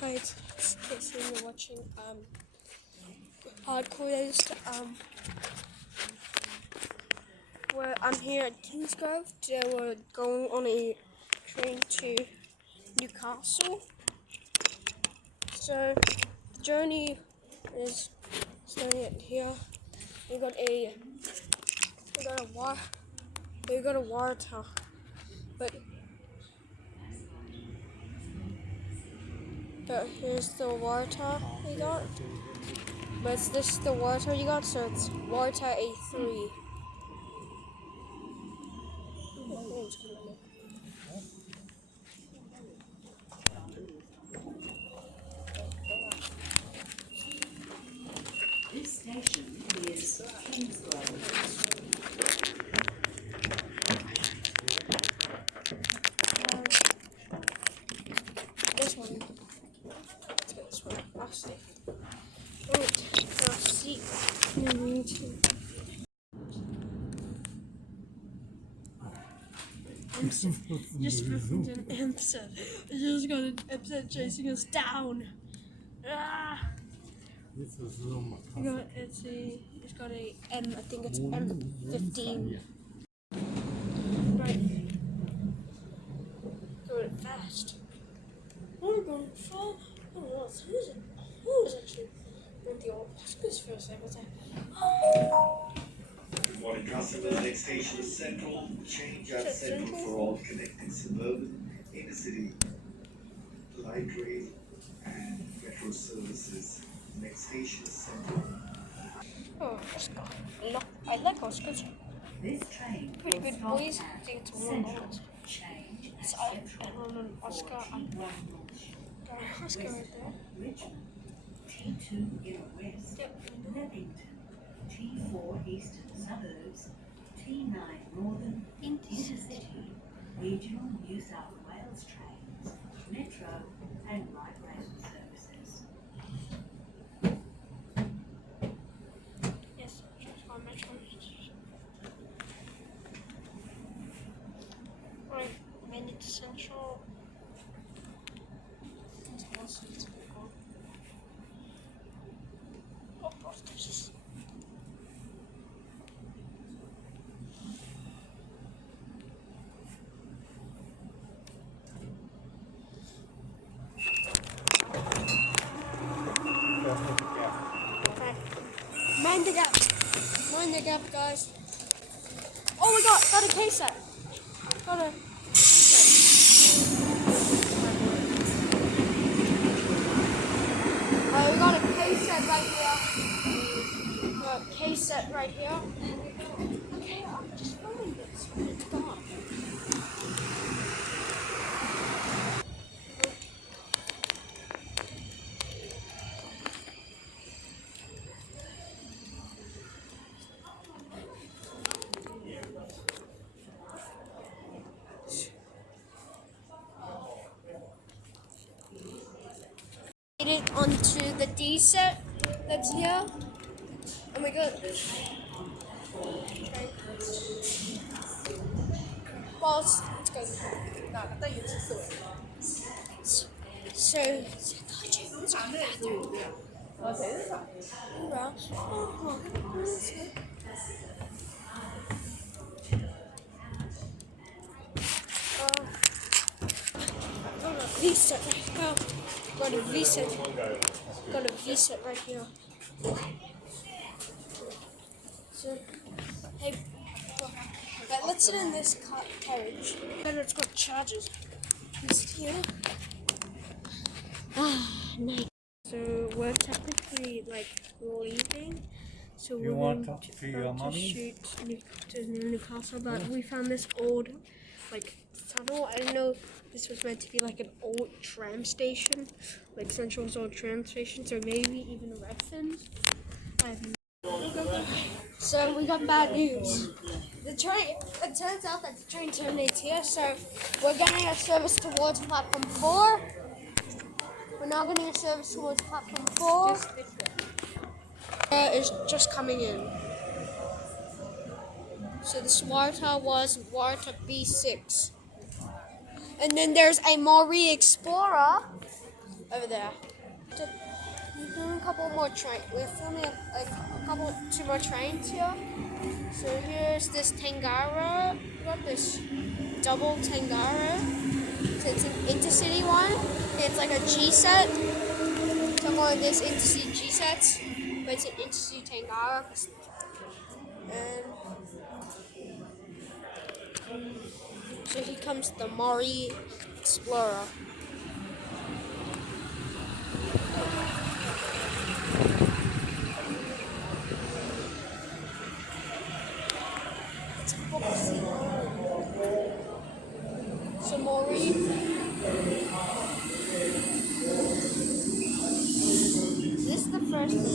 Hi, it's Casey and you're watching Hardcore List. Where I'm here at Kingsgrove. Today we're going on a train to Newcastle. So the journey is starting at here. We got a water tower, but here's the water tower we got. But is this the water tower you got? So it's water tower A3. This station is Kingsgrove. This one. Let's get this one. I'll see. Right, I'll see. Just filmed an episode. I just got an episode chasing us down. Ah! It's got a M. I think it's M15. Right. Going fast. We're going fast. Oh, who is it? Who is actually one of the old Oscars first ever time? Good morning, customers. Next station is Central. Change at Central for all connecting suburban, inner city, light rail, and metro services. Next station is Central. Oh, Oscar. I like Oscars. This train Pretty good will boys. stop I think it's at one Central. dollars. Change at So I Central don't know an Oscar. for T1 Got an Oscar right there. Richmond, T2 Inner West, Yep. Leppington, T4 Eastern Suburbs, T9 Northern, Intercity, Regional New South Wales trains, Metro and light rail services. Yes, just one metro. Right, made it to Central. Oh, prostitutes. Mind the gap. Mind the gap, guys. Oh my god, got a case set. Got a we got a case set right here. Got a case set right here. Okay, I'm just filming this. It's gone. Made it onto the D set that's here. Oh my god. Okay. Well, let's go. No, I thought you were just doing it. So, V-set right here. Got a V-set. Got a V-set right here. So, hey, let's sit in this carriage. Better, it's got chargers. Just here. Ah, nice. So we're technically leaving. So You we're want going to see your mommy? shoot to Newcastle, but we found this old tunnel. I didn't know this was meant to be like an old tram station, like Central's old tram station. So maybe even Redfern's. I have no. So we got bad news. The train. It turns out that the train terminates here. So we're getting a service towards platform 4. We're now getting a service towards platform 4. Is just coming in. So this water tower was water B6. And then there's a Maury Explorer over there. We're filming a couple more trains. We're filming like two more trains here. So here's this Tangara. We got this double Tangara. So it's an intercity one. It's like a G set. So I'm on this intercity G sets, but it's an intercity Tangara. And so here comes the Maury Explorer. So Maury. This is the first one.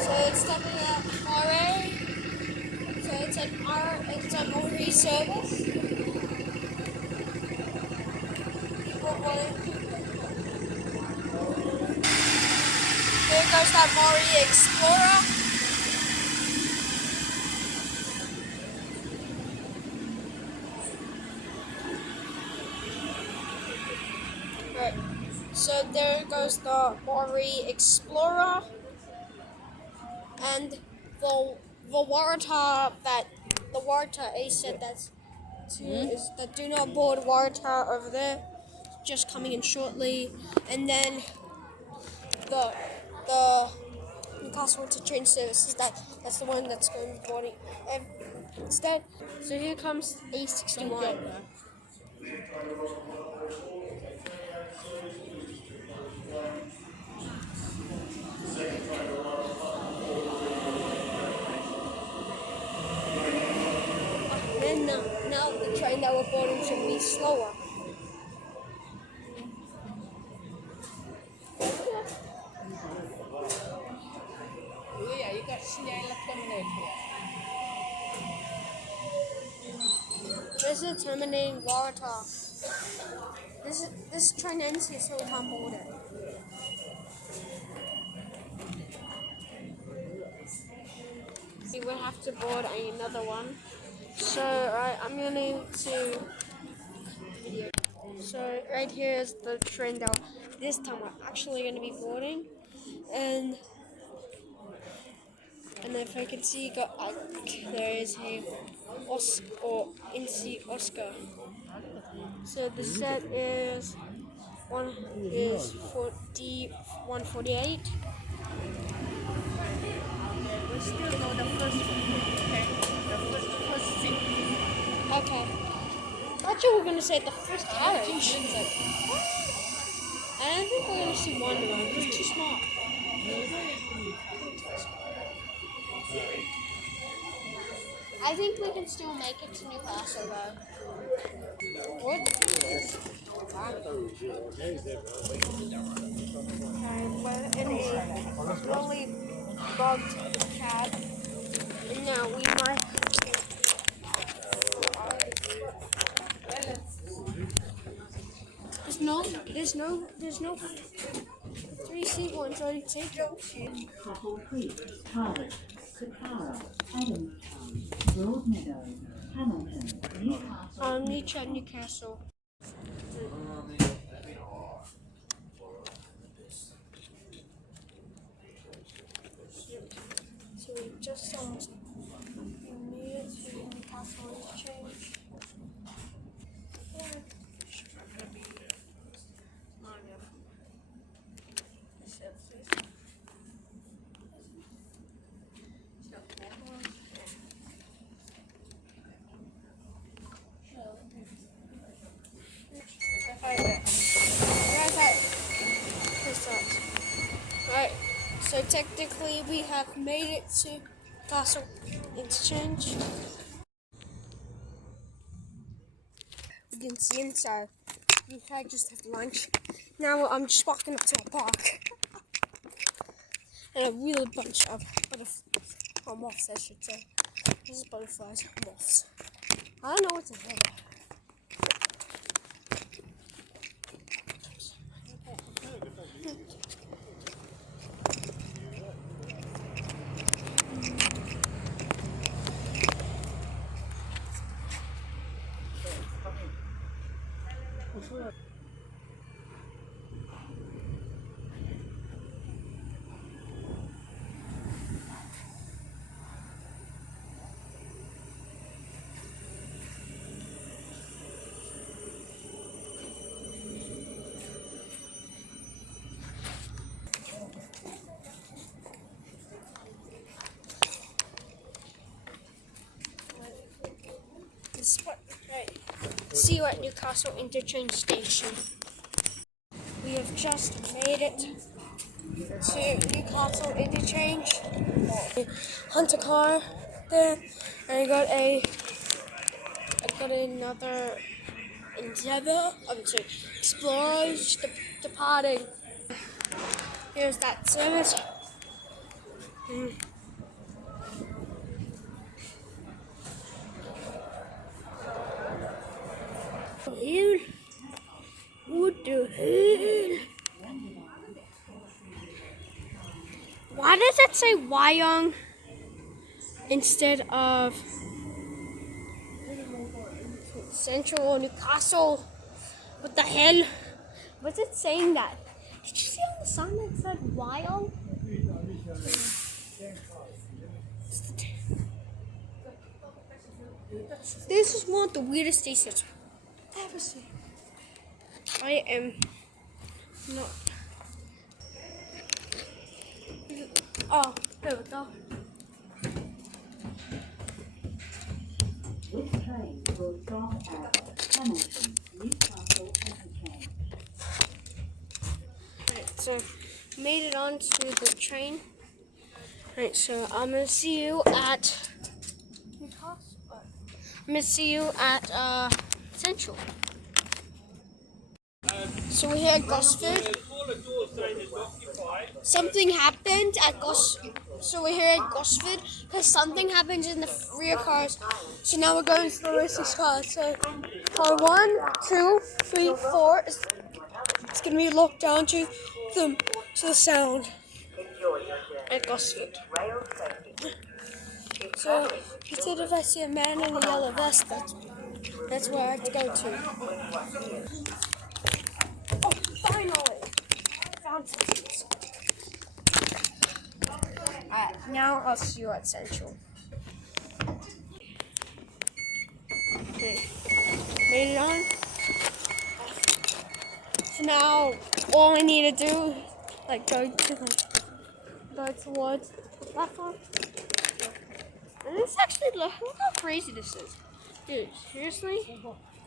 So it's stopping at Maury. So it's a Maury service. There goes that Maury Explorer. Right. So there goes the Maury Explorer. And the Waratah the Waratah A set is the do not board Waratah over there, just coming in shortly, and then the Newcastle Interchange services that's the one that's going to be boarding instead. So here comes A61. And now the train that we're boarding should be slower. Yeah, you got Chanel coming in here. This is terminating Waratah. This train ends here, so we can't board it. We will have to board another one. So I'm going to video. So right here is the train that this time we're actually going to be boarding, and if I can see, there is a Oscar. So the set is 148. We still know the first one, okay? The first seat. Okay. I thought you were going to say the first carriage. I don't think we're going to see one of them. It's too small. I think we can still make it to Newcastle though. What? We're in a really bugged cab. And now we might. There's no 3-seat ones already taken. Copple Creek, Target, Sakara, Adamstown, Broadmeadow, Hamilton, Newcastle. Newcastle. So we just almost made it to Newcastle Interchange. Right, so technically we have made it to Castle Interchange. You can see inside. We had just had lunch. Now I'm just walking up to a park. And a real bunch of butterflies, or moths I should say. This is butterflies, moths. I don't know what's in here. Right. See you at Newcastle Interchange Station. We have just made it to Newcastle Interchange. Hunt a car there, and I got another Endeavour. I'm sorry, Explorers departing. Here's that service. Hell? What the hell? Why does it say Wyong instead of Central or Newcastle? What the hell? What's it saying that? Did you see on the sign that said Wyong? This is one of the weirdest stations I've ever seen. I am not. Oh, there we go. This train will stop at Hamilton, Newcastle Interchange. Right, so made it onto the train. Right, so I'm gonna see you at Newcastle. I'm gonna see you at Central. So we're here at Gosford. Something happened at So we're here at Gosford because something happened in the rear cars. So now we're going to the racing cars. So car 1, 2, 3, 4 it's gonna be locked down to the sound at Gosford. So he said if I see a man in a yellow vest, that's where I have to go to. Oh, finally! Found some things. Alright, now I'll see you at Central. Okay, made it on. So now all I need to do, go towards the platform. And this actually look how crazy this is. Dude, seriously?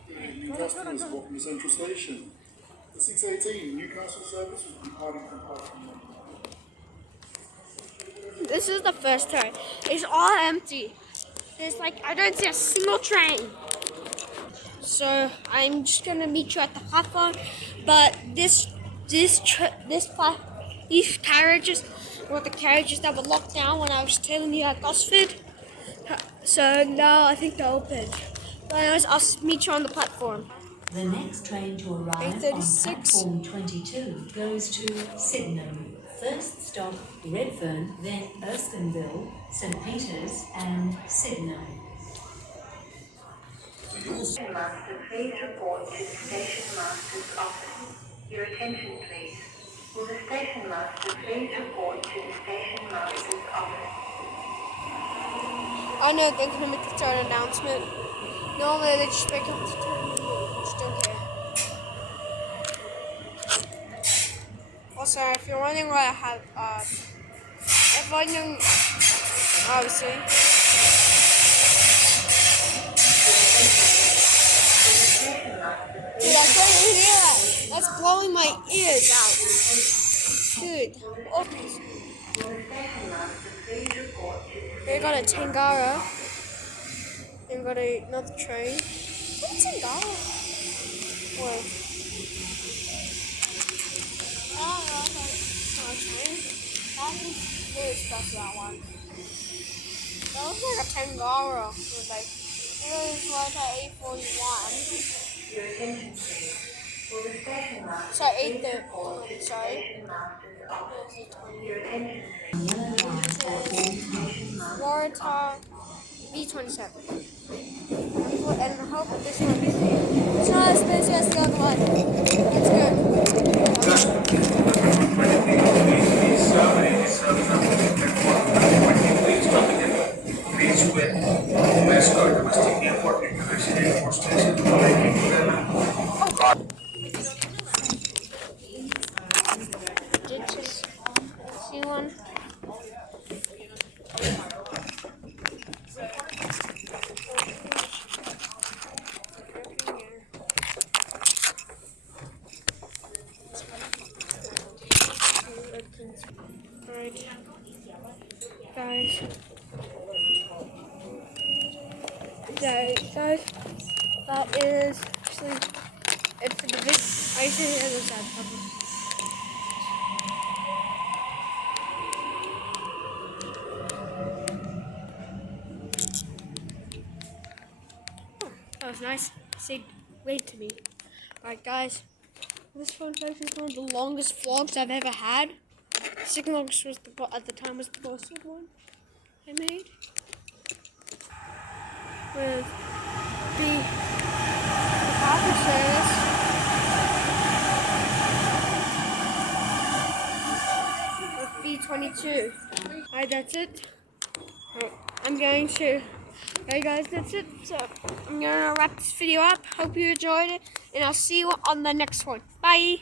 Newcastle is walking to Central Station. The 6:18 Newcastle service will be departing from platform 1. This is the first turn. It's all empty. There's I don't see a single train. So I'm just gonna meet you at the platform. But these carriages were the carriages that were locked down when I was telling you at Gosford. So now I think they're open. But anyways, I'll meet you on the platform. The next train to arrive on 8:36. platform 22 goes to Sydenham. First stop Redfern, then Erskineville, St Peters and Sydenham. Station Master, please report to the Station Master's office. Your attention, please. Will the Station Master please report to the Station Master's office? Oh no, they're gonna make the start announcement. Normally they just make up the turn. Just don't care. Also, if you're wondering why I have, if I know, obviously. Dude, I can't even hear that. That's blowing my ears out. Dude, oh. They got a Tangara. They got another train. What's Tangara? Wait. Oh, okay. Not a train. That's really special, that one. That looks like a Tangara. It was like an 841. Your attention, please. Will the Station Master Sorry, please 830. report to the Sorry. Station Master's office? Your attention, please. Waratah B27. And I hope this one it's not as busy as the other one. It's good. Did you see one? Yeah, guys, that is actually it for the video. I usually hear the sad cover. That was nice. Say wait to me. Alright guys, this one is one of the longest vlogs I've ever had. Second longest was at the time was the Boston one I made. With the package service with B22. Alright, that's it. I'm going to. Okay guys, that's it. So I'm gonna wrap this video up. Hope you enjoyed it, and I'll see you on the next one. Bye.